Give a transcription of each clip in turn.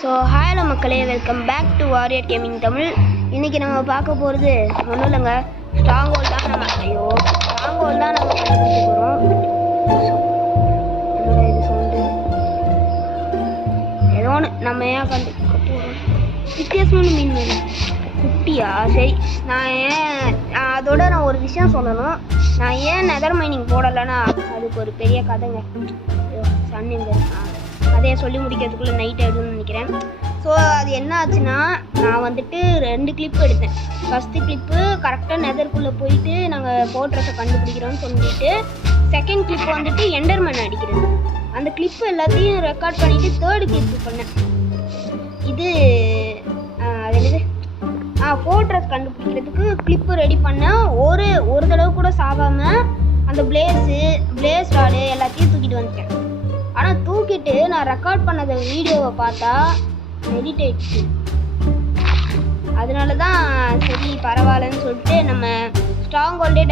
So hello மக்களே, welcome back to Warrior Gaming Tamil. இன்றைக்கி நம்ம பார்க்க போகிறது ஒன்றும் இல்லைங்க, ஸ்ட்ராங் ஹோல்ட் தான் நம்ம கண்டுபிடிக்க போகிறோம். இது சவுண்டு ஏதோ ஒன்று நம்ம ஏன் கண்டுபிடிக்க போகிறோம். வித்தியாசமான மீன் வேணும் குட்டியா? சரி, அதோட நான் ஒரு விஷயம் சொல்லணும். நான் ஏன் நெதர் மைனிங் போடலைன்னா அதுக்கு ஒரு பெரிய கதைங்க. சன்னிங்க கதையை சொல்லி முடிக்கிறதுக்குள்ளே நைட் ஆகிடும்னு நினைக்கிறேன். ஸோ அது என்ன ஆச்சுன்னா, நான் வந்துட்டு 2 கிளிப் எடுத்தேன். ஃபஸ்ட்டு கிளிப்பு கரெக்டாக நெதருக்குள்ளே போயிட்டு நாங்கள் போட்ரஸை கண்டுபிடிக்கிறோம்னு சொல்லிட்டு, செகண்ட் கிளிப் வந்துட்டு எண்டர்மேன் அடிக்கிறது. அந்த கிளிப்பு எல்லாத்தையும் ரெக்கார்ட் பண்ணிவிட்டு 3rd கிளிப்பு பண்ணேன். இது அது என்னது, போட்ரஸ் கண்டுபிடிக்கிறதுக்கு கிளிப்பு ரெடி பண்ணேன். ஒரு தடவை கூட சாகாமல் அந்த பிளேஸ் ராடு எல்லாத்தையும் தூக்கிட்டு வந்துட்டேன். ஆனால் தூக்கிட்டு நான் ரெக்கார்ட் பண்ணத வீடியோவை பார்த்தா எடிட் ஆயிடுச்சு. அதனால தான் சரி பரவாயில்லன்னு சொல்லிட்டு நம்ம ஸ்ட்ராங் ஹோல்டே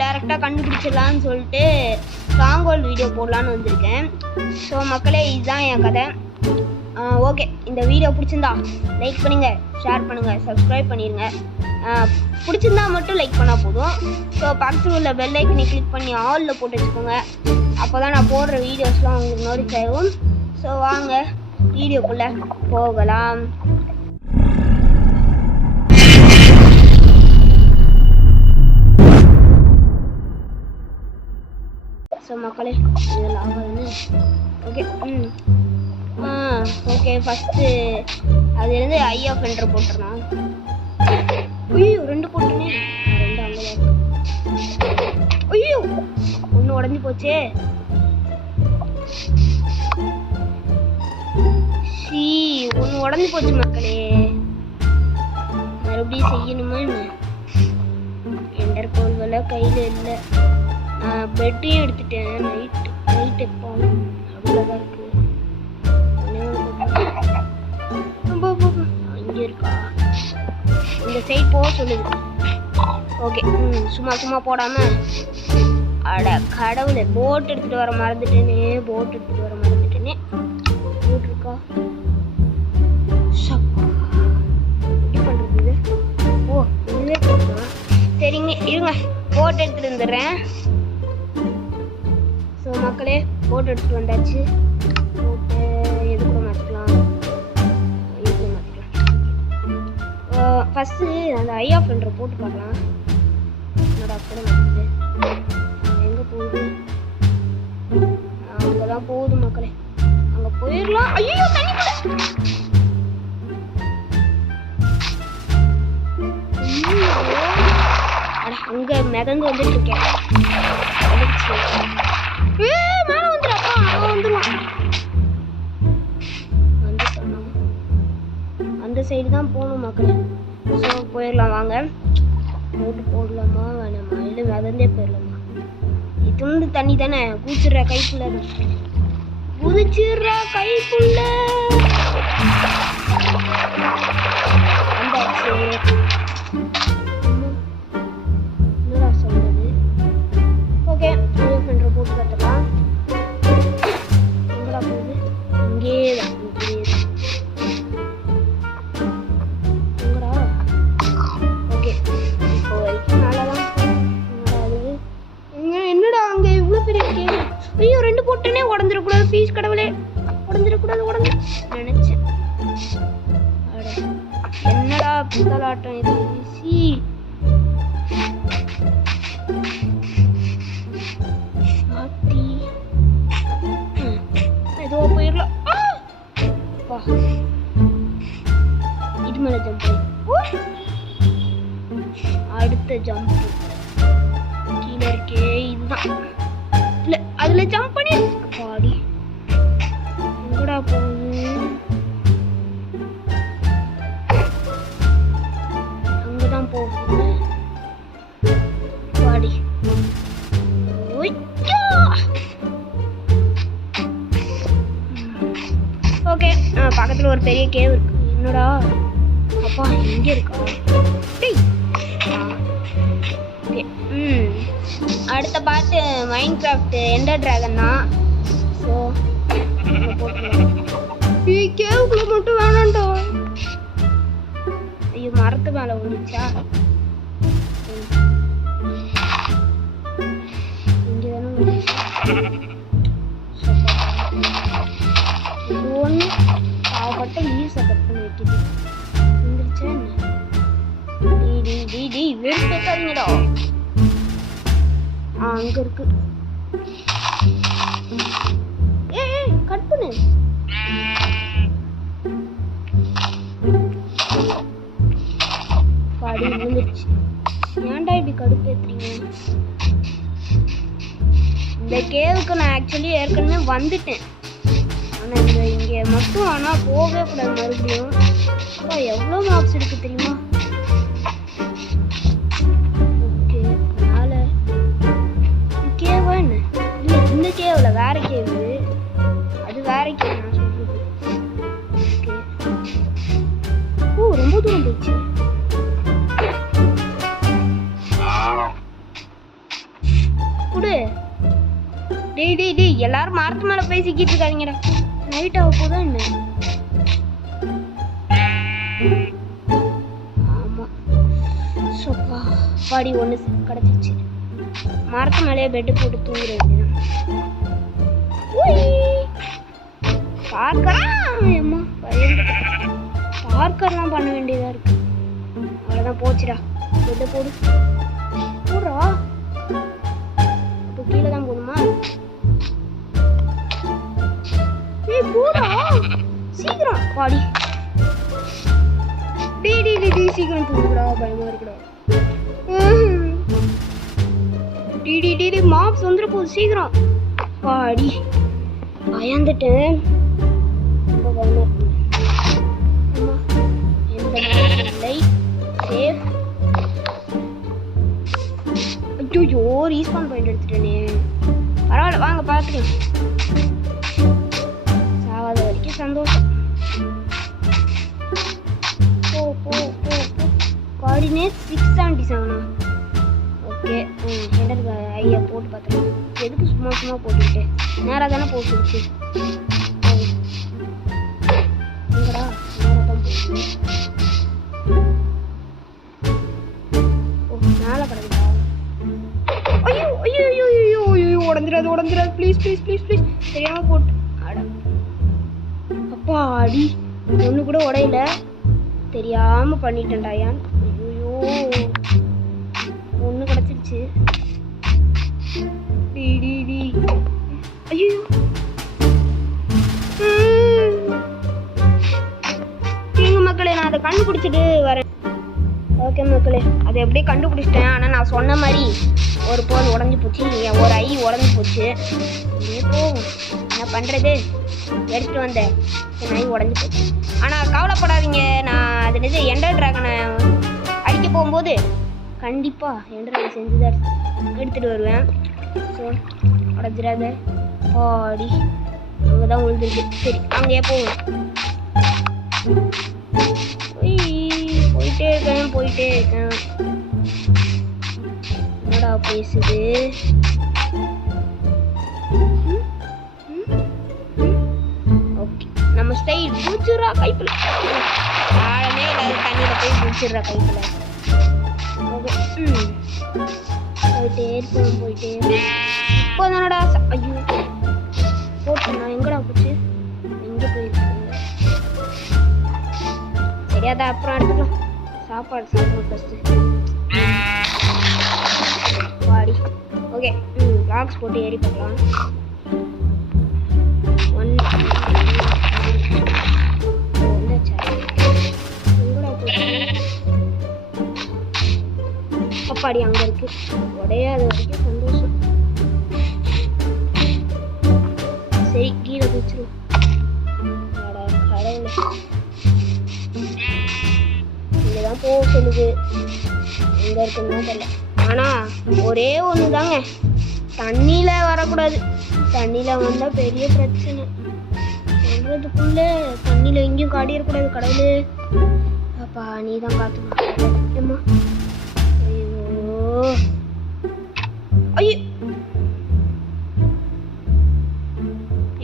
டைரெக்டாக கண்டுபிடிச்சிடலான்னு சொல்லிட்டு ஸ்ட்ராங் ஹோல்டு வீடியோ போடலான்னு வந்திருக்கேன். ஸோ மக்களே, இதுதான் என் கதை. ஓகே, இந்த வீடியோ பிடிச்சிருந்தா லைக் பண்ணுங்கள், ஷேர் பண்ணுங்கள், சப்ஸ்கிரைப் பண்ணிடுங்க. பிடிச்சிருந்தா மட்டும் லைக் பண்ணால் போதும். ஸோ பக்கத்தில் உள்ள பெல் ஐக்கனை கிளிக் பண்ணி ஆலில் போட்டு வச்சுக்கோங்க. அப்போ தான் நான் போடுற வீடியோஸ்லாம் உங்களுக்கு நோட்டிஃபை ஆகும். ஸோ வாங்க வீடியோக்குள்ளே போகலாம். ஸோ மக்களே, இதில் ஆகாதுன்னு ஓகே ஃபஸ்ட்டு அதுலேருந்து ஐ ஆஃப் என்ட்ரு போட்டுருந்தான். ஐயோ 2 போட்டுனே, 2 அங்கே இருக்கு. ஐயோ 1 உடஞ்சி போச்சே. ஒன்று உடஞ்சி போச்சு மக்களே. மறுபடியும் செய்யணுமா என்ன? எண்டர் கோல்வெல்ல கையில் இல்லை. பெட்டையும் எடுத்துட்டேன். நைட் எப்போ அவ்வளோதான் இருக்கு. இங்கே இருக்கா? இந்த சைட் போக சொல்லுது. ஓகே, சும்மா போடாமல் அட கடவுளே, போட் எடுத்துகிட்டு வர மறந்துட்டேனே. போட் இருக்கா? எப்படி பண்ணுறது இது? ஓ, இதுவே போட்டோம். சரிங்க, இருங்க, போட் எடுத்துகிட்டு வந்துடுறேன். ஸோ மக்களே, போட் எடுத்துகிட்டு வந்தாச்சு. போட்டு எது கூட மாற்றிக்கலாம்? ஃபஸ்ட்டு அந்த ஐ ஆஃப் என்ற போட்டு பார்க்கலாம். என்னோட கூட மாற்றுது. எங்கே போகுது? அங்கே தான் போகுது மக்களே. அங்கே போயிடலாம். ஐயோ தண்ணி கூட. அங்கே மிதந்து வந்துட்டு இருக்கேன். மேலே வந்துடுறாப்பா. அவன் வந்துடுவான். அந்த சைடு தான் போகணும் மக்களே. ஸோ போயிடலாம் வாங்க. போட்டு போடலாமா வேணாமா? இல்லை மிதந்தே போயிடலாமா? இது தண்ணி தானே, குதிச்சிடுற கைக்குள்ள. வந்தாச்சு. என்னடா சொல்றது? ஓகே, போட்டு பார்த்துக்கலாம். எங்கடா போகுது? இங்கே தான். ஐயோ 2 போட்டனே, உடஞ்சிடக்கூடாது. ப்ளீஸ் கடவுளே, உடஞ்சிடக்கூடாது நினைச்சேன். என்னடா புத்தலாட்டம் இது? ஏதோ போயிடலாம். இது மேலே ஜம்ப் பண்ணி அடுத்த ஜம்ப் கீழே இருக்கே. இதுதான் இல்லை, அதில் ஜம்ப் பண்ணி பாடி எங்கடா போகுது? அங்கதான் போகுது பாடி. ஓகே, பக்கத்தில் ஒரு பெரிய கேவ் இருக்கு. என்னடா அப்பா இங்கே இருக்கா? அடுத்த பார்ட்டு மைன்கிராஃப்ட் எண்டர் டிராகன் தான். ஸோ மேலே விழுந்துச்சா? இங்கே தானே விழுந்துச்சு. இது ஒன்று பாவப்பட்ட லீவ்ஸை கட் பண்ணி வைக்குது. விழுந்துருச்சா என்ன? டி வெறுப்பேத்தாதீங்கடா. அங்கே இருக்கு. கட் பண்ணு. பாடி விழுந்துருச்சு. ஏன்டா இப்படி கடுப்பேத்துறீங்க? இந்த கேவுக்கு நான் ஆக்சுவலி ஏற்கனவே வந்துட்டேன். ஆனால் இங்கே மட்டும் ஆனால் போகவே கூடாது மறுபடியும். எவ்வளோ மார்க்ஸ் இருக்கு தெரியுமா? ஓகே, மேலே கேவா என்ன? இல்லை, இந்த கேவில் வேற கேவு. அது வேற கேவு நான் சொல்றது. ஓகே. ஓ, ரொம்ப தூரம் போச்சு. குடு. டேய் எல்லாரும் மரத்து மேலே போய் சிக்கிட்டு இருக்காதீங்கடா. நைட் ஆக போதா என்ன? ஆமா, சோப்பா பாடி ஒன்று கிடச்சிச்சு. மரத்து மேலேயே பெட்டு போட்டு தூங்குற வேண்டியதான். பார்க்கறாம்மா, பார்க்கறலாம் பண்ண வேண்டியதா இருக்கு. அவ்வளோதான், போச்சுடா. பெட்டை போடு. போடுறா. இப்போ கீழே தான் போகணுமா? போடா சீக்கிரம். பாடி டி சீக்கிரம் தூங்குடா. பயமா இருக்குடா. டி மாப்ஸ் வந்துட போகுது. சீக்கிரம் பாடி. பயந்துட்டேன். ரொம்ப பயமா இருக்கு. எந்த இல்லை. சேஃப். ஐயோ, ரீஸ்பான் பாயிண்ட் எடுத்துட்டேனே. பரவாயில்ல, வாங்க பார்த்துக்கலாம். சாவாத வரைக்கும் சந்தோஷம். போ. கோஆர்டினேட் 677. ஓகே, என்டர் ஐயா போட்டு பார்த்துக்கலாம். எதுக்கு சும்மா போட்டுக்கிட்டு? நேராக தானே போட்டுருச்சு. எங்கடா? நேராக தான் போட்டு. ஓ, மேலே கிடக்குதா? ஐயோ, உடஞ்சிடாது. ப்ளீஸ். தெரியாமல் போட்டு. அப்பா அடி, ஒன்று கூட உடையில. தெரியாம பண்ணிட்டேன்டா. யான் ஐயோ, ஒன்று கிடச்சிருச்சு. ஐயோ, மக்களே, நான் அதை கண்டுபிடிச்சிட்டு வரேன். ஓகே மக்களே, அதை எப்படியே கண்டுபிடிச்சிட்டேன். ஆனால் நான் சொன்ன மாதிரி ஒரு போல் உடஞ்சி போச்சு. ஒரு ஐ உடஞ்சி போச்சு. போகும், என்ன பண்ணுறது? எடுத்துகிட்டு வந்தேன், என் ஐ உடஞ்சி போச்சு. ஆனால் கவலைப்படாதீங்க, நான் அது எண்டர் ட்ராகனை அடிக்க போகும்போது கண்டிப்பாக எண்டர் ட்ராகன் செஞ்சு தான் எடுத்துகிட்டு வருவேன். ஸோ உடஞ்சிடாத. பாடி அங்கே தான் விழுந்துருக்கு. சரி, அங்கேயே போகும். போயிட்டே இருக்கேன். என்னடா பேசுது? ஓகே, நம்ம ஸ்டைல் பூச்சிடுறா கைப்பில். ஆழமே இல்லாத தண்ணியில் போய் பூச்சிடுறா கைப்பில். ஓகே, போயிட்டே இப்போ தானடா. ஐயோ, போட்டு நான் எங்கடா போச்சு? எங்கே போயிருக்கேன்? சரியாதான், அப்புறம் எடுத்துக்கலாம். சாப்பாடு சாப்பிடுவோம் ஃபஸ்ட்டு. பாடி. ஓகே, லாக்ஸ் போட்டு ஏறி பார்க்கலாம். அப்பாடி அங்கே இருக்கு. உடையாத வரைக்கும் சந்தோஷம். சரி, கீழே வச்சிருவோம். கடவுளை, இங்கதான் போக சொல்லுது. எங்க இருக்குன்னு தெரியல. ஆனா ஒரே ஒன்று தாங்க, தண்ணியில வரக்கூடாது. தண்ணியில வந்தா பெரிய பிரச்சனை. சொல்றதுக்குள்ள தண்ணியில எங்கேயும் காடிடக்கூடாது. கடவுளே, அப்பா நீ தான் பார்த்துக்கோ. ஐயோ,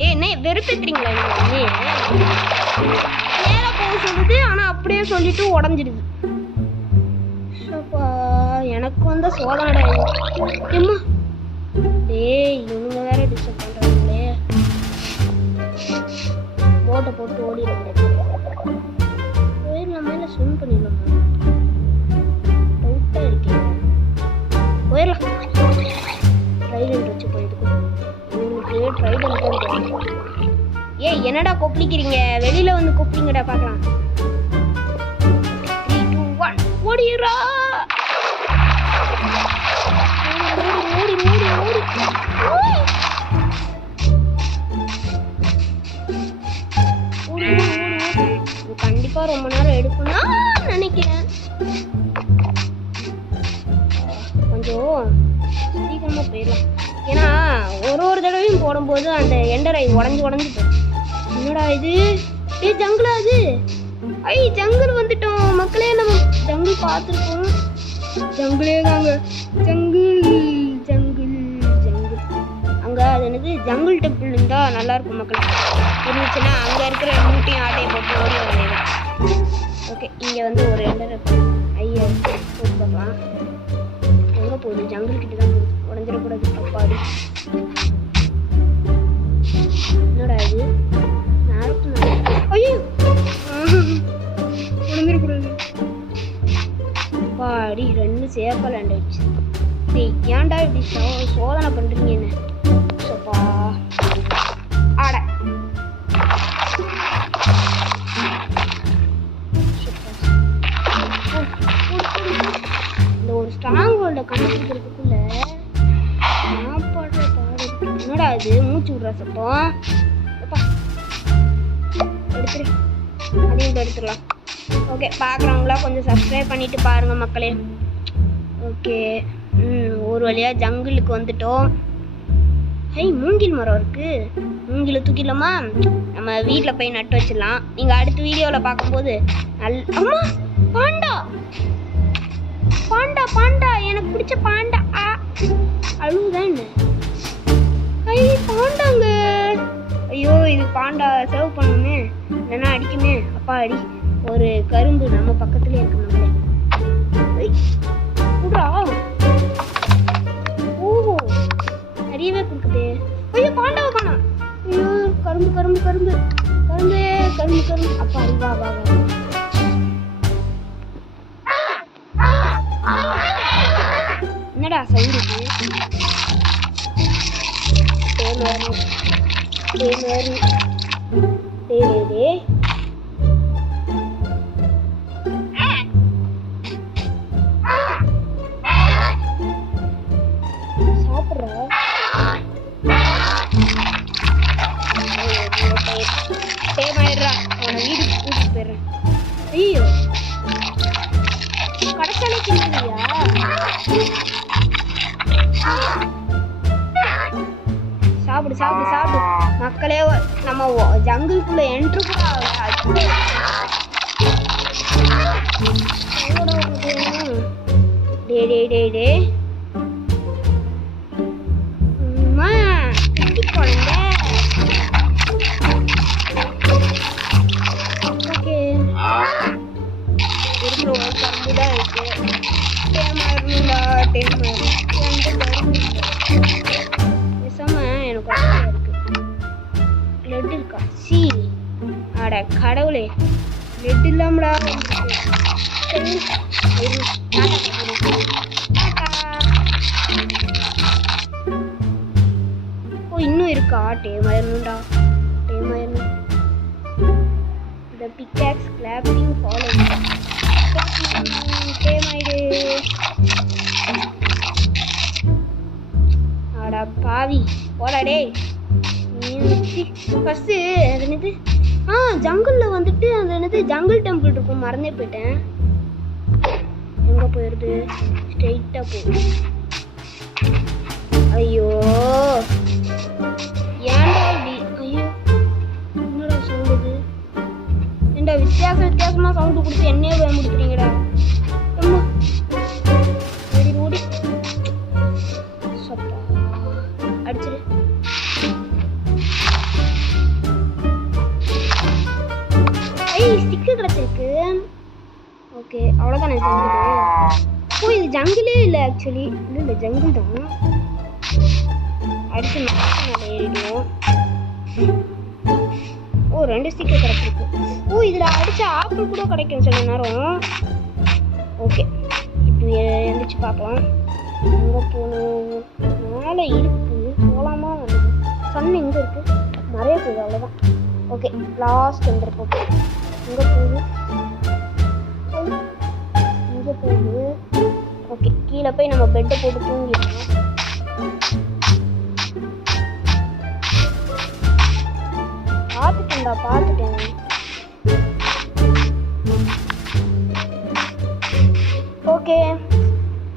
என்ன வெறுப்பேத்துறீங்களா நீங்க? மேல போக சொல்லுது, ஆனா அப்படியே சொல்லிட்டு உடஞ்சிடுது. எனக்கு வந்த சோதனைடா ஏம்மா. டேய் இவனுங்க வேற டிஸ்டர்ப் பண்றாங்களே. போட்டை போட்டு ஓடிடக்கூடாது. போயிடலாமா இல்லை ஸ்விம் பண்ணிடலாமா? டவுட்டாக இருக்கேன். போயிடலாம். ட்ரைடன்ட் வச்சு போயிடுக்கும். உங்களுக்கு ட்ரைடன்ட் தான் தெரியும். ஏய் என்னடா கொப்பளிக்கிறீங்க? வெளியில வந்து கொப்பளிங்கடா பார்க்கலாம். 3 2 1 ஓடிரா. ஓடி ஓடி ஓடி கண்டிப்பா ரொம்ப நேரம் எடுக்கும்னா நினைக்கிறேன். கொஞ்சம் சீக்கிரமா போயிடலாம். ஏன்னா ஒரு தடவையும் போடும்போது அந்த எண்டரை உடஞ்சி போயிடும். என்னடா இது? ஏ ஜங்கிளா அது? ஐ ஜங்கிள் வந்துட்டோம் மக்களே. நம்ம ஜங்கிள் பார்த்துருக்கோம். ஜங்கிளே தாங்க. ஜங்கிள் ஜங்கிள் ஜங்கிள் அங்கே அது எனக்கு ஜங்கிள் டெம்பிள் இருந்தால் நல்லாயிருக்கும் மக்கள். இருந்துச்சுன்னா அங்கே இருக்கிற மூட்டையும் ஆட்டையும் போட்டு ஓடி வந்தேன். ஓகே இங்கே வந்து ஒரு எண்டரை ஐயா போட்டு பார்க்கலாம். எங்கே போகுது? ஜங்கிள் கிட்ட தான் போகுது. உடஞ்சிடக்கூடாது. அப்பாடி என்னடா இது? ஐயோ உடஞ்சிடக்கூடாது. அப்பாடி 2 சேர்க்க லேண்ட் ஆயிடுச்சு. ஏன்டா இப்படி சோதனை பண்ணுறீங்க என்ன? சப்பா ஆட இந்த ஒரு ஸ்ட்ராங் ஹோல்டை கண்டுபிடிக்கிறதுக்குள்ள நான் பாடுற பாடு. என்னடா இது? மூச்சு விடுற சத்தம். எடுத்துரு. அதையும் எடுத்துடலாம். ஓகே பார்க்குறவங்களா கொஞ்சம் சப்ஸ்கிரைப் பண்ணிட்டு பாருங்க மக்களே. ஓகே ஒரு வழியாக ஜங்கிளுக்கு வந்துட்டோம். மூங்கில் மரம் இருக்கு. மூங்கில தூக்கிடலாமா? நம்ம வீட்டில் போய் நட்டு வச்சிடலாம். நீங்கள் அடுத்த வீடியோவில் பார்க்கும்போது அம்மா பாண்டா பாண்டா பாண்டா எனக்கு பிடிச்ச பாண்டா. அழுவுதான் என்ன? பாண்டாங்க. ஐயோ இது பாண்டா சர்வ் பண்ணுமே இல்லைன்னா அடிக்குமே. அப்பா அடி. ஒரு கரும்பு நம்ம பக்கத்துலேயே இருக்கு நம்மளே. ஓஹோ நிறையவே கொடுக்குது. ஐயோ பாண்டாவை காணோம். ஐயோ கரும்பு கரும்பு கரும்பு கரும்பு கரும்பு கரும்பு. அப்பா அடி வா வா வா. என்னடா சவுண்ட் இது? ஐயோ கடைசாலை கிண்டியா? சாப்பிடு சாப்பிடு சாப்பிடு மக்களே. நம்ம ஜங்கிள்குள்ள என்ட்ரு கூட டே டே டே டே குழந்தை. ஓகே இருக்கிற ஒரு கம்பு தான் இருக்கு. டேமாயிருந்தா எனக்கு இருக்கு. லெட் இருக்கா? சி அட கடவுளே லெட் இல்லாமடா. ஓ இன்னும் இருக்கா? டேமாயிருந்தா டேமாயிரணும். The pickaxe clapping following. டேமாயிடு. அடா பாவி போடா டேய். ஃபர்ஸ்ட் அது என்னது ஜங்கிளில் வந்துட்டு அது என்னது ஜங்கிள் டெம்பிள் இருக்கும். மறந்தே போயிட்டேன். எங்கே போயிடுது? ஸ்ட்ரெயிட்டாக போகுது. ஐயோ ஏன்டா இப்படி? ஐயோ என்னடா சவுண்டு? ஏன்டா வித்தியாசமாக சவுண்டு கொடுத்து என்னையே பயமுடுத்துறீங்கடா. அம்மா ஓடி ஓடி சப்பா அடிச்சிரு. ஐய் ஸ்டிக்கு கிடச்சிருக்கு. ஓகே அவ்வளோதான். ஓ இது ஜங்கிளே இல்லை ஆக்சுவலி. இல்லை ஜங்கிள் தான். அடுத்து மேலே ஏறிடுவோம். ஓ 2 ஸ்டிக்கர் கிடைச்சிருக்கு. ஓ இதில் அடித்த ஆப்பிள் கூட கிடைக்கும் சில நேரம். ஓகே இப்போ எழுந்திரிச்சு பார்க்கலாம். எங்கே போகணும்? மேலே இருக்கு, போகலாமா? சன் எங்கே இருக்குது? நிறைய போகுது, அவ்வளோதான். ஓகே லாஸ்ட் எந்த போட்டு எங்கே போகுது? இங்கே போகுது. ஓகே கீழே போய் நம்ம பெட்டை போட்டு தூங்கிடலாம். பார்த்துட்டேன். ஓகே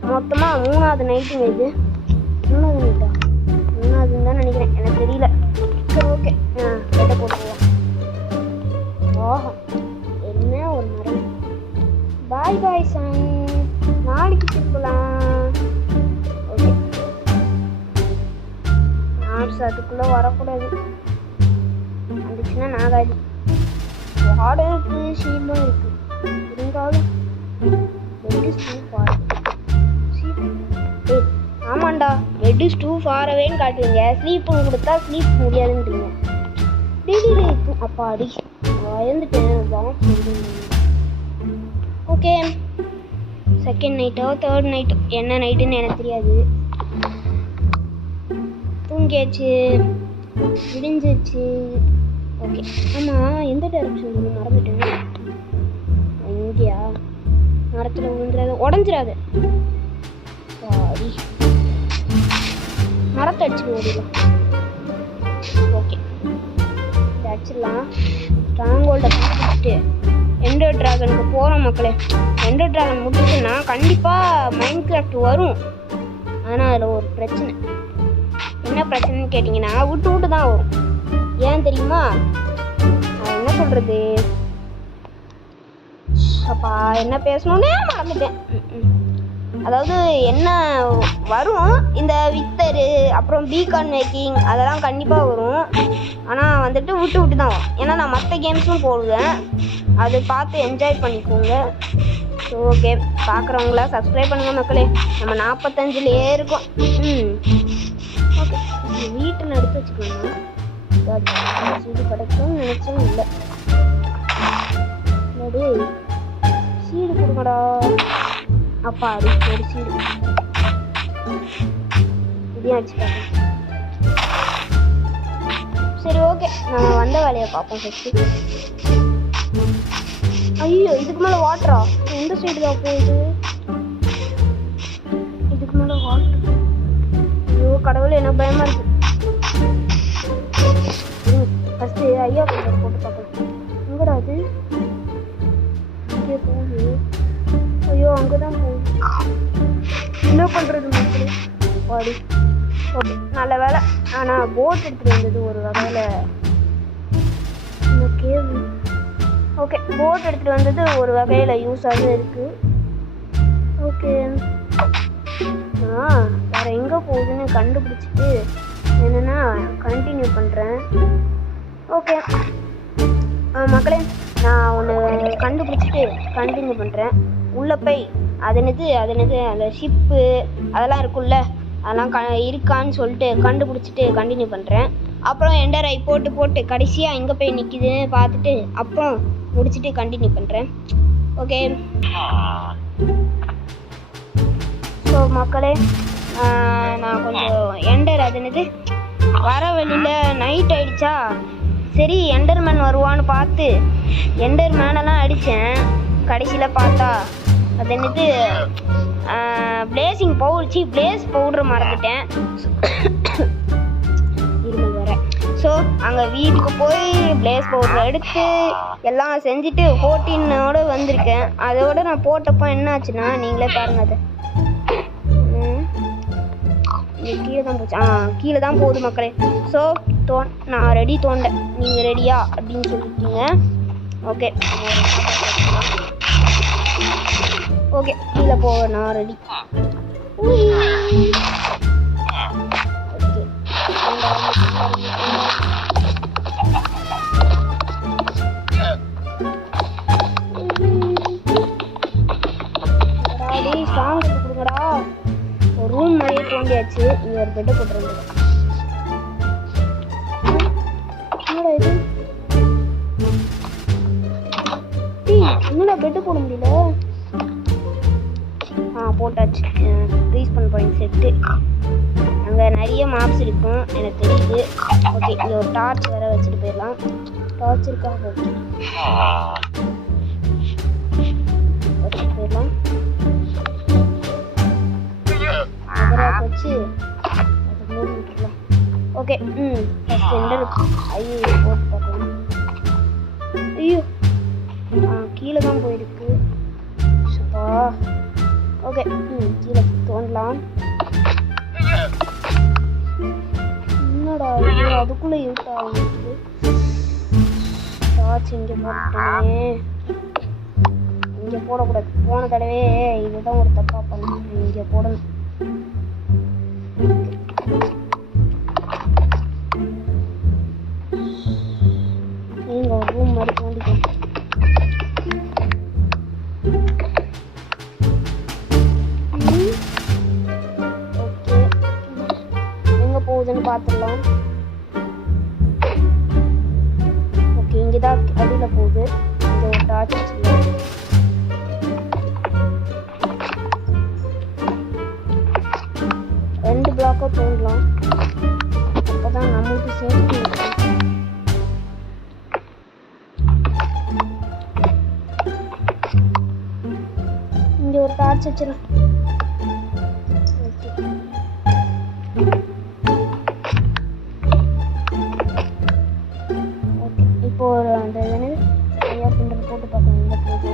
மொத்தமாக 3வது நைட்டுங்க இது. 3வது நைட்டா? 3வதுன்னு தான் நினைக்கிறேன், எனக்கு தெரியல. சரி ஓகே பெட்டை போட்டுருவோம். ஓஹோ என்ன ஒரு மரம். பாய் பாய் சன், நாளைக்கு திருப்பலாம். ஓகே நாட்ஸ் அதுக்குள்ளே வரக்கூடாது, வந்துச்சுன்னா நாகாது. வாடம் இருக்குது, ஷீல்டும் இருக்குது. இருந்தாலும் ஆமாண்டா பெட் இஸ் டூ ஃபார் அவேன்னு காட்டுவீங்க, ஸ்லீப்புன்னு கொடுத்தா ஸ்லீப் முடியாதுன்றீங்க. அப்பாடி பயந்துட்டேன். ஓகே செகண்ட் நைட்டோ தேர்ட் நைட்டோ என்ன நைட்டுன்னு எனக்கு தெரியாது. தூங்கியாச்சு, விடிஞ்சிச்சு. ஓகே ஆமாம் எந்த டைரக்ஷன் மறந்துட்டேன். இங்கேயா? மரத்தில் விழுந்துடாது, உடஞ்சிடாது. சாரி மரத்தை அடிச்சுட்டு ஓடிடலாம். ஓகே அடிச்சிடலாம். ஸ்ட்ராங் ஹோல்டை கண்டுபிடிச்சிட்டு எண்டர் ட்ராகனுக்கு போகிறோம் மக்களே. எண்டர் ட்ராகன் முடிச்சுன்னா கண்டிப்பாக மைண்ட் கிராஃப்ட் வரும். ஆனால் அதில் ஒரு பிரச்சனை. என்ன பிரச்சனைன்னு கேட்டிங்கன்னா விட்டு தான் வரும். ஏன் தெரியுமா? நான் என்ன சொல்கிறது, அப்பா என்ன பேசணுன்னே மறந்துட்டேன். அதாவது என்ன வரும், இந்த வித்தரு அப்புறம் பீகான் மேக்கிங் அதெல்லாம் கண்டிப்பாக வரும். ஆனால் வந்துட்டு விட்டு தான் வரும். ஏன்னா நான் மற்ற கேம்ஸும் போடுவேன், அது பார்த்து என்ஜாய் பண்ணிக்கோங்க. ஸோ ஓகே பார்க்குறவங்களா சப்ஸ்கிரைப் பண்ணுங்கள் மக்களே. நம்ம 45லேயே இருக்கோம். ஓகே வீட்டில் எடுத்து வச்சுக்கோங்க. சீடு கிடைக்கும்னு நினச்சும் இல்லை. சீடு கொடுங்கடா. அப்பா அடி ஒரு சீடு இதையும் அடிச்சுட்டாங்க. சரி ஓகே நம்ம வந்த வேலையை பார்ப்போம் ஃபஸ்ட்டு. ஐயோ இதுக்கு மேலே வாட்டரா? எந்த சைடு தான் போகுது? இதுக்கு மேலே வாட்டர். ஐயோ கடவுளே என்ன பயமாக இருக்கு. ஃபஸ்ட்டு ஐயா கலர் போட்டு பார்க்கலாம். எங்கடா அது? இங்கே போகுது. ஐயோ அங்கே தான் போகுது. என்ன பண்ணுறது மக்களே? பாடி ஓகே நல்ல வேலை. ஆனால் போட் எடுத்துகிட்டு வந்தது ஒரு வகையில். கேவு ஓகே போட் எடுத்துகிட்டு வந்தது ஒரு வகையில் யூஸாக இருக்குது. ஓகே வேறு எங்கே போகுதுன்னு கண்டுபிடிச்சிட்டு என்னென்னா கண்டினியூ பண்ணுறேன். ஓகே மக்களே நான் ஒன்று கண்டுபிடிச்சிட்டு கண்டினியூ பண்ணுறேன். உள்ளே போய் அதனது அந்த ஷிப்பு அதெல்லாம் இருக்குல்ல, அதெல்லாம் இருக்கான்னு சொல்லிட்டு கண்டுபிடிச்சிட்டு கண்டினியூ பண்ணுறேன். அப்புறம் எண்டர் ஐ போட்டு கடைசியாக எங்கே போய் நிற்கிதுன்னு பார்த்துட்டு அப்புறம் முடிச்சுட்டு கண்டினியூ பண்ணுறேன். ஓகே ஸோ மக்களே நான் கொஞ்சம் எண்டர் அதனது வர வழியில் நைட் ஆகிடுச்சா, சரி எண்டர்மேன் வருவான்னு பார்த்து எண்டர்மேனெல்லாம் அடித்தேன். கடைசியில் பார்த்தா அது என்னது பிளேசிங் பிளேஸ் பவுடர் மறந்துட்டேன். இருமல் வர. ஸோ அங்கே வீட்டுக்கு போய் பிளேஸ் பவுடர் எடுத்து எல்லாம் செஞ்சுட்டு 14ஓடு வந்திருக்கேன். அதோட நான் போட்டப்போ என்ன ஆச்சுன்னா நீங்களே பாருங்கள். அது கீழே தான் போச்சு. கீழே தான் போகுது மக்களே. ஸோ நான் ரெடி தோண்டேன், நீங்கள் ரெடியா அப்படின்னு சொல்லிட்டீங்க. ஓகே ஓகே கீழே போக நான் ரெடி. ஓகே ஸ்ட்ராங் ஒரு பெட்டை போட்டுருந்தது. என்னடா இது? என்னடா பெட்டு போட முடியல? போட்டாச்சு. Respawn point set. அங்கே நிறைய மாப்ஸ் இருக்கும் எனக்கு தெரியுது. ஓகே, இங்கே ஒரு டார்ச் வேறு வச்சுட்டு போயிடலாம். டார்ச் இருக்கா? ஓகே, வச்சுட்டு போயிடலாம். அதெல்லாம் வச்சு அது மூடி விட்டுடலாம். ஓகே, ஃபஸ்ட் எண்டர் ஐயோ போட்டு பார்க்கலாம். ஐயோ கீழே தான் போயிருக்கு. சப்பா. ஓகே, கீழே தோண்டலாம். என்னடா இது அதுக்குள்ளே யூஸ் ஆகுது? டார்ச் இங்கே போட்டேனே. இங்கே போடக்கூடாது. போன தடவை இதுதான் ஒரு தப்பாக பண்ணேன். இங்கே போடணும். நீங்கள் ஒரு ரூம் மாதிரி தோண்டிக்கணும். ஓகே, எங்கே போகுதுன்னு பார்த்துடலாம். ஓகே, இங்கே தான் அடியில் போகுது. இங்கே ஒரு டார்ச் வச்சுக்கலாம். ரெண்டு பிளாக்கை தோண்டலாம். அப்போ தான் நம்மளுக்கு சேஃப்டி இருக்கும். இங்கே ஒரு டார்ச் வச்சிடலாம். ஓகே, இப்போ ஒரு அந்த ஐயா பிண்டர் போட்டு பார்க்கணும் எங்கே போகுது.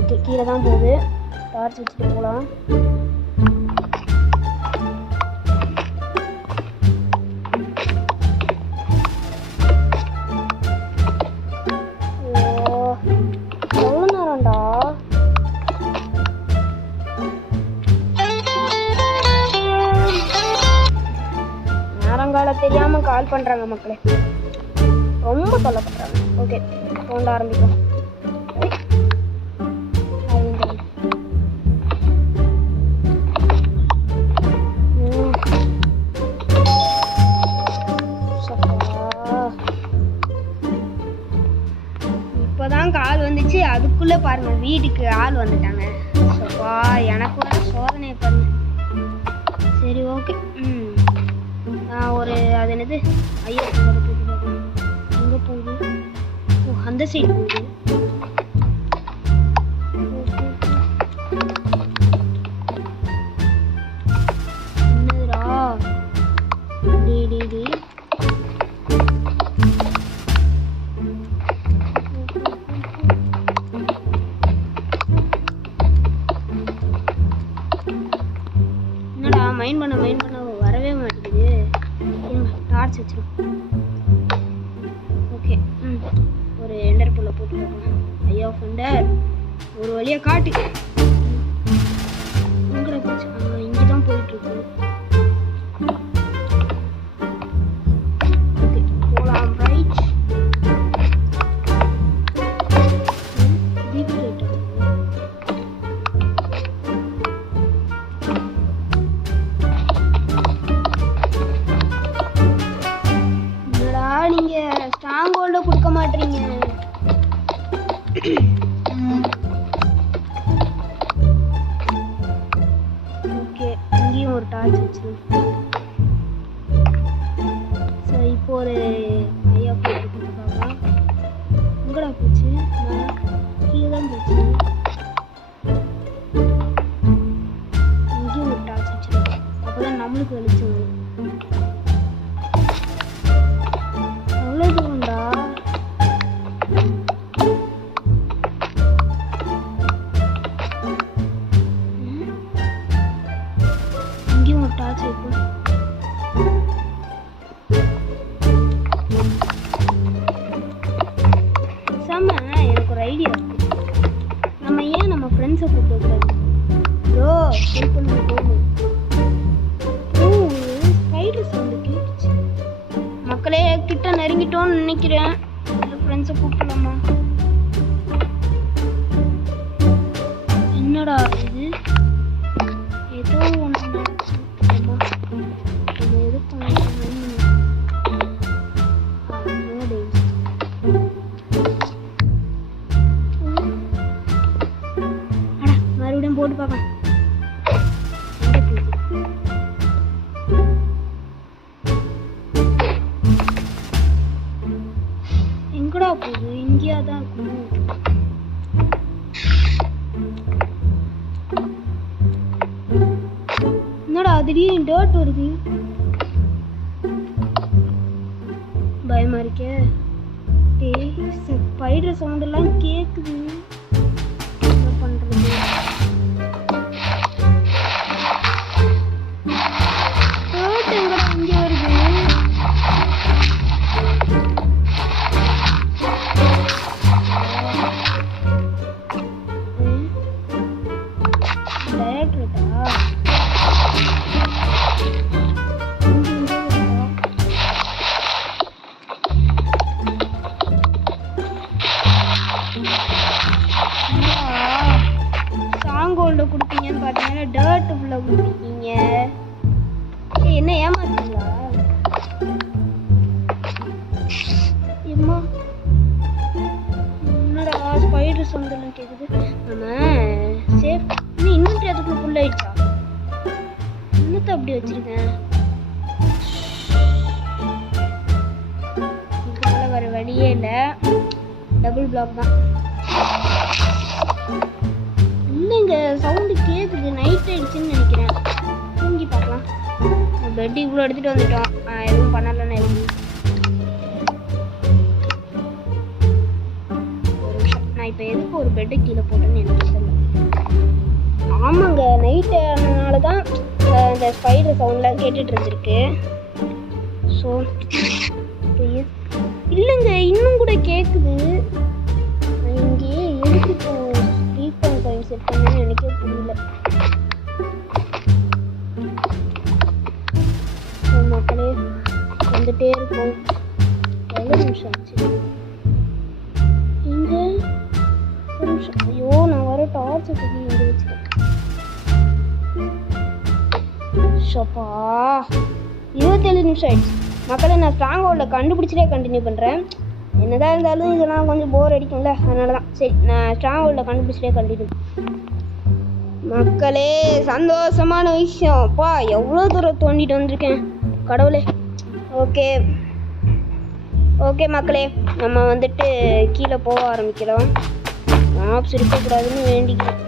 ஓகே, கீழே தான் போகுது. டார்ச் வச்சுட்டு போகலாம். எவ்வளோ நேரம்டா? நேரங்கால தெரியாம கால் பண்றாங்க மக்களே. ரொம்ப தொல்லைப்படுறாங்க. ஓகே, தோண்ட ஆரம்பிக்கும். இப்போதான் கால் வந்துச்சு. அதுக்குள்ள பாருங்க வீட்டுக்கு ஆள் வந்துட்டாங்க. சப்பா, எனக்கு ஒரு சோதனை பண்ணு. சரி, ஓகே. நான் ஒரு அது என்னது ஐயா போட்டு பார்க்கணும். எங்கே போகுது? ஓ, அந்த சைடு போகுது. என்னதுடா? டி என்னடா மைண்ட் பண்ண வரவே மாட்டேங்குது. டார்ச் வச்சிருக்கோம். ஓகே, ஒரு எண்டர் புல்ல போட்டு பார்க்கலாம். ஐயா ஃபண்டர் ஒரு வழியா காட்டு. எங்கடா போச்சு? இங்கே தான் போயிட்டு இருக்கு. ஓகே, போலாம். ரைட். நீங்க ஸ்ட்ராங் ஹோல்ட கொடுக்க மாட்டீங்க. ஓகே, இங்கேயும் ஒரு டார்ச் வச்சு. சரி, இப்போ ஒரு ஐயா போட்டு பார்க்கலாம். எங்கடா போச்சு? கீழே தான் போச்சு. இங்கேயும் ஒரு டார்ச் வச்சிருக்கோம். அப்போதான் நம்மளுக்கு வெளிச்சம் வரும். இங்கேயும் ஒரு டார்ச் இருக்கும். சாம எனக்கு ஒரு ஐடியா இருக்கு. நம்ம ஏன் நம்ம ஃப்ரெண்ட்ஸை கூப்பிடக்கூடாது? ப்ரோ, ஹெல்ப் பண்ணி போகணும். ஸ்பைடர் சவுண்டு கேட்டுச்சு. மக்களே, கிட்ட நெருங்கிட்டோன்னு நினைக்கிறேன். ஃப்ரெண்ட்ஸை கூப்பிடலாமா? என்னடா இது? ஏதோ ஒன்று எங்கடா போகுது? இங்கேயா தான் இருக்கணும். என்னடா திடீர்னு டர்ட் வருது? பயமா இருக்கே. ஸ்பைடர் சவுண்ட் எல்லாம் கேக்குது. என்ன பண்றது? டர்ட் எங்கடா இங்க வருது? சாங்கோல்ட கொடுப்பீங்கன்னு பார்த்தீங்கன்னா டர்ட் உள்ள கொடுப்பீங்க. என்ன ஏமாத்தீங்களா? எம்மா என்னடா ஸ்பைடர் சவுண்ட் எல்லாம் கேக்குது. நம்ம சேஃப் இன்னும் அதுக்குள்ள ஃபுல் ஆயிடுச்சா? என்னத்த அப்படி வச்சிருக்கேன்? இதுக்குள்ள வர வழியே இல்லை. டபுள் பிளாக் தான். இல்லைங்க சவுண்டு கேட்குது. நைட் ஆயிடுச்சுன்னு நினைக்கிறேன். தூங்கி பார்க்கலாம். பெட் இவ்வளோ எடுத்துகிட்டு வந்துட்டோம். எதுவும் பண்ணலன்னு எப்படி? ஒரு நிமிஷம். நான் இப்போ எதுக்கு ஒரு பெட்டு கீழே போட்டேன்னு எனக்கு தெரியல. ஆமாங்க நைட்டு ஆனதுனால தான் இந்த ஸ்பைடர் சவுண்ட்லாம் கேட்டுட்டு இருந்திருக்கு. ஸோ இல்லைங்க இன்னும் கூட கேட்குது. நான் இங்கேயே எதுக்கு இப்போ ரீஃபண்ட் காயின் செட் பண்ணேன்னு எனக்கே புரியல. மக்களே வந்துட்டே இருக்கும். எவ்வளோ நிமிஷம் ஆச்சு? இங்கே ஒரு நிமிஷம். ஐயோ நான் வர டார்ச் தூக்கி இங்கே வச்சுட்டேன். ஷப்பா 27 நிமிஷம் ஆயிடுச்சு. மக்களை நான் ஸ்ட்ராங் ஹோல்டில் கண்டுபிடிச்சிட்டே கண்டினியூ பண்ணுறேன். என்னதான் இருந்தாலும் இதெல்லாம் கொஞ்சம் போர் அடிக்கும்ல, அதனால தான் சரி நான் ஸ்ட்ராங் ஹோல்டில் கண்டுபிடிச்சிட்டே கண்டினியூ. மக்களே சந்தோஷமான விஷயம். அப்பா எவ்வளோ தூரம் தோண்டிட்டு வந்திருக்கேன் கடவுளே. ஓகே ஓகே மக்களே நம்ம வந்துட்டு கீழே போக ஆரம்பிக்கலாம். மாப்ஸ் இருக்கக்கூடாதுன்னு வேண்டிக்கிறேன்.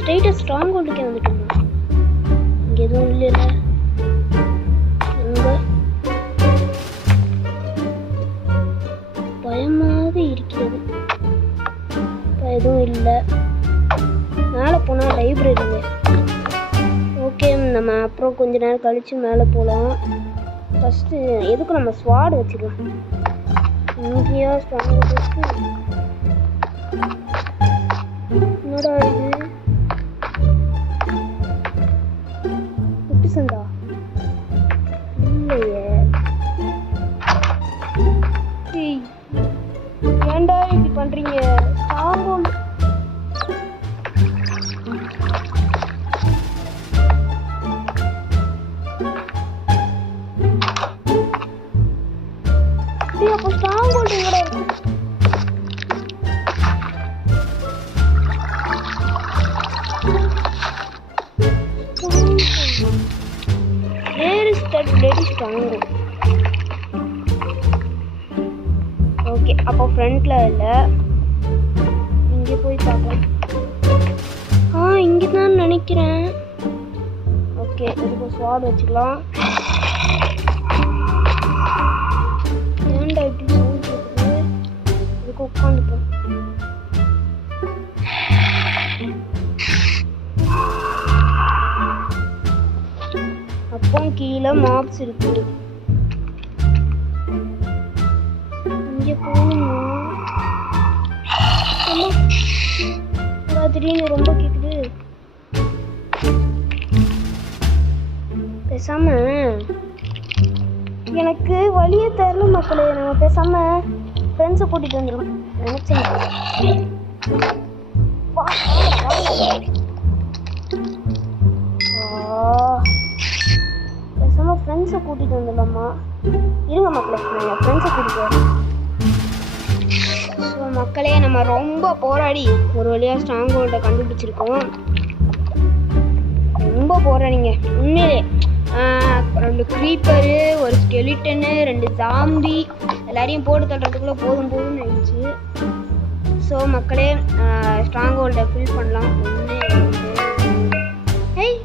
ஸ்ட்ரெயிட்டாக ஸ்ட்ராங் ஹோல்டுக்கே வந்துட்டோம். இங்கே எதுவும் இல்லைல்ல? அங்கே பயமாக இருக்கிறது. இப்போ எதுவும் இல்லை. மேலே போனால் லைப்ரரிங்க. ஓகே நம்ம அப்புறம் கொஞ்ச நேரம் கழித்து மேலே போகலாம். ஃபஸ்ட்டு எதுக்கு நம்ம ஸ்வாட் வச்சுக்கலாம். இங்கேயா ஸ்ட்ராங் ஹோல்டுக்கு என்னடா இது? சந்தா இல்லையே. ஏன்டா இப்படி பண்றீங்க? சாம்போல் அப்போ சாம்போல் எங்கடா இருக்கு? ஓகே அப்போ ஃப்ரண்ட்ல இல்லை. இங்கே போய் பார்க்கலாம். இங்கே தான் நினைக்கிறேன். ஓகே இதுக்கு ஸ்வாட் வச்சுக்கலாம். ஏன்டா இப்படி சவுண்ட் கேட்குது? இதுக்கு உட்காந்துப்போம். அப்போ கீழே மாப்ஸ் இருக்கு. இங்கே போகணும். திடீர்னு ரொம்ப கேட்குது. பேசாம எனக்கு வழியே தெரியல மக்களே. நம்ம பேசாம ஃப்ரெண்ட்ஸை கூட்டிகிட்டு வந்துடலாம் நினச்சேன். பேசாம ஃப்ரெண்ட்ஸை கூட்டிகிட்டு வந்துடலாமா? இருங்க மக்களே நான் என் ஃப்ரெண்ட்ஸை கூட்டிகிட்டு வரேன். ஸோ மக்களே நம்ம ரொம்ப போராடி ஒரு வழியாக ஸ்ட்ராங் ஹோல்டை கண்டுபிடிச்சிருக்கோம். ரொம்ப போராடிங்க உண்மையிலே. ரெண்டு க்ரீப்பரு, ஒரு ஸ்கெலிட்டனு, 2 ஜாம்பி எல்லாரையும் போட்டு தள்ளுறதுக்குள்ளே போதும் போதும்னு ஆயிடுச்சு. ஸோ மக்களே ஸ்ட்ராங் ஹோல்டை ஃபில் பண்ணலாம். ஏய்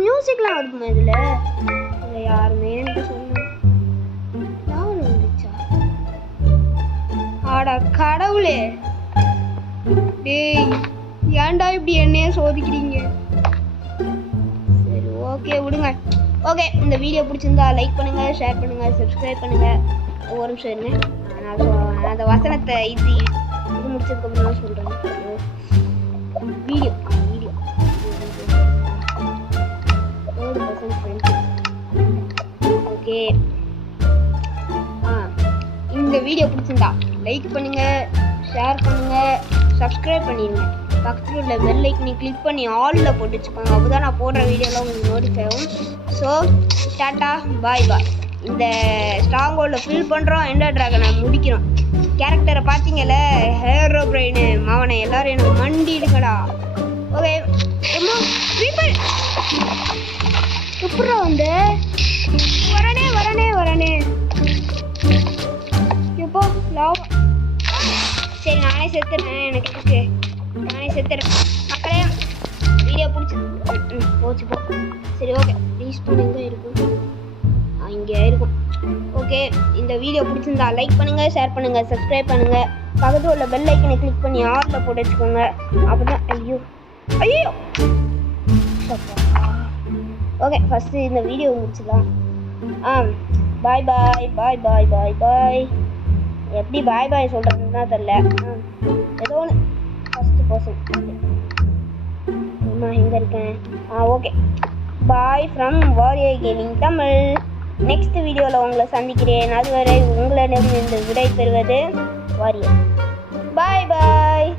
மியூசிக்லாம் இருக்குமா இதில்? இல்லை யாருமே எனக்கு சொல்லணும். யார் வந்துச்சா? ஆடா கடவுளே, டேய் ஏன்டா இப்படி என்னையே சோதிக்கிறீங்க? சரி ஓகே விடுங்க. ஓகே இந்த வீடியோ பிடிச்சிருந்தா லைக் பண்ணுங்கள், ஷேர் பண்ணுங்கள், சப்ஸ்கிரைப் பண்ணுங்கள். ஒரு நிமிஷம் இருங்க, நான் அந்த வசனத்தை இது முடிச்சதுக்கப்புறம் தான் சொல்கிறேன். வீடியோ ஓகே இந்த வீடியோ பிடிச்சிருந்தா லைக் பண்ணுங்கள், ஷேர் பண்ணுங்கள், சப்ஸ்கிரைப் பண்ணிடுங்க. பக்கத்தில் உள்ள பெல் ஐக்கனை கிளிக் பண்ணி ஆலில் போட்டு வச்சுக்கோங்க. அப்போ தான் நான் போடுற வீடியோலாம் உங்களுக்கு நோட்டிஃபை ஆகும். ஸோ டாட்டா பாய் பாய். இந்த ஸ்ட்ராங் ஹோல்டில் ஃபில் பண்ணுறோம், எண்டர் ட்ராகனை முடிக்கிறோம். கேரக்டரை பார்த்தீங்கல்ல, ஹேரோ பிரெயின் மாவனை எல்லாரும் எனக்கு மண்டிடுங்கடா. ஓகே எப்படா வந்து வரனே எப்போ லாவ். சரி நானே செத்துறேன், எனக்கு இருக்கு, நானே செத்துறேன். மக்களே வீடியோ பிடிச்சி போச்சு போ. சரி ஓகே ரீஸ்பான் எங்கே இருக்கும்? இங்கே இருக்கும். ஓகே இந்த வீடியோ பிடிச்சிருந்தா லைக் பண்ணுங்கள், ஷேர் பண்ணுங்கள், சப்ஸ்கிரைப் பண்ணுங்கள். பக்கத்தில் உள்ள பெல் ஐக்கனை கிளிக் பண்ணி ஆலில் போட்டு வச்சுக்கோங்க. அப்போ தான் ஐயோ ஓகே ஃபஸ்ட்டு இந்த வீடியோ முடிச்சிடலாம். பாய் பாய் பாய் பாய் பாய் பாய். எப்படி பாய் பாய் சொல்கிறதுன்னு தான் தெரில. ஏதோ ஒன்று ஃபஸ்ட்டு பர்சன் அம்மா எங்கே இருக்கேன்? Okay bye from Warrior Gaming Tamil. Next வீடியோவில் உங்களை சந்திக்கிறேன். அதுவரை உங்களிடம் இந்த விடை பெறுவது வாரியர். பாய் பாய்.